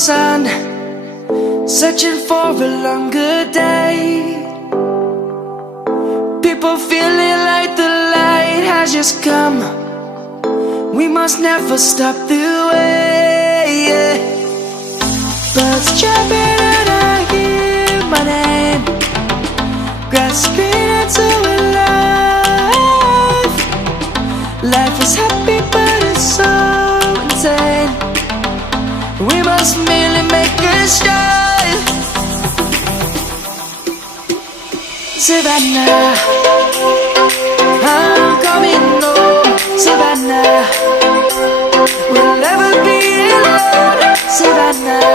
sun, searching for a longer day. People feeling like the light has just come. We must never stop the way, yeah. Birds chirping and I hear my name, grasping into a life. Life is happy but it's so insane. We must merely make a start. Savannah, I'm coming home. Savannah, we'll never be alone. Savannah,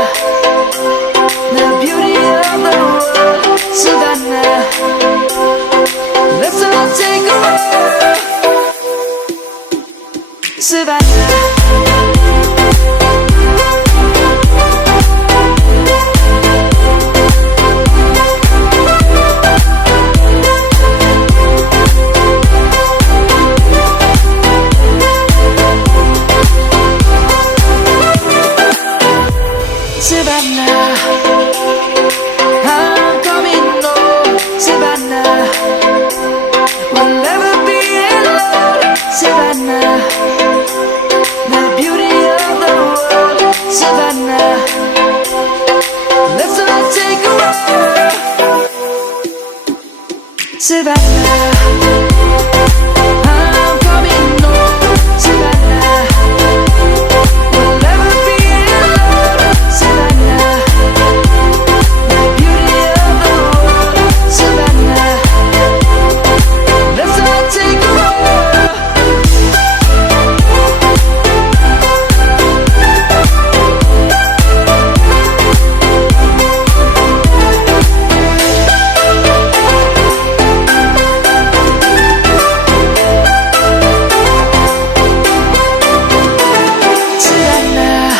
the beauty of the world. Savannah, let's all take a walk. Savannah. Savannah, I'm coming home. Savannah, we'll never be alone. Savannah, the beauty of the world. Savannah, let's all take a walk. Savannah, I'm coming home. Savannah, we'll never be alone. Savannah, the beauty of the world. Savannah, let's all take a walk. Savannah,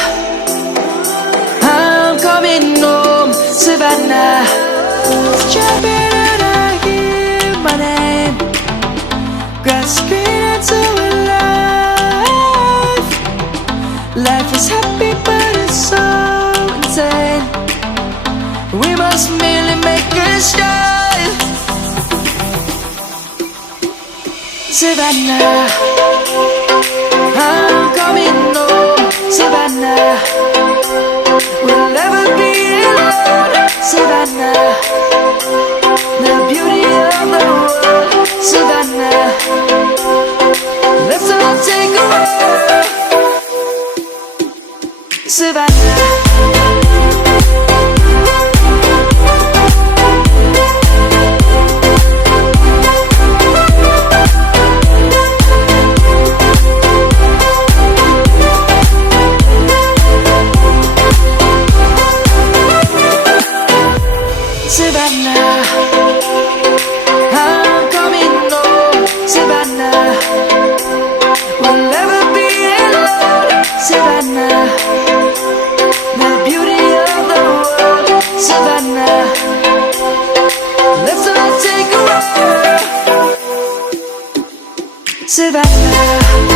I'm coming home. Savannah, it's jumping and I hear my name, grasping into a life. Life is happy but it's so insane. We must merely make a start. Savannah, I'm coming home. Savannah, we'll never be alone. Savannah, the beauty of the world. Savannah, let's all take a walk. Savannah. Savannah, I'm coming home. Savannah, we'll never be alone. Savannah, the beauty of the world. Savannah, let's all take a walk. Savannah.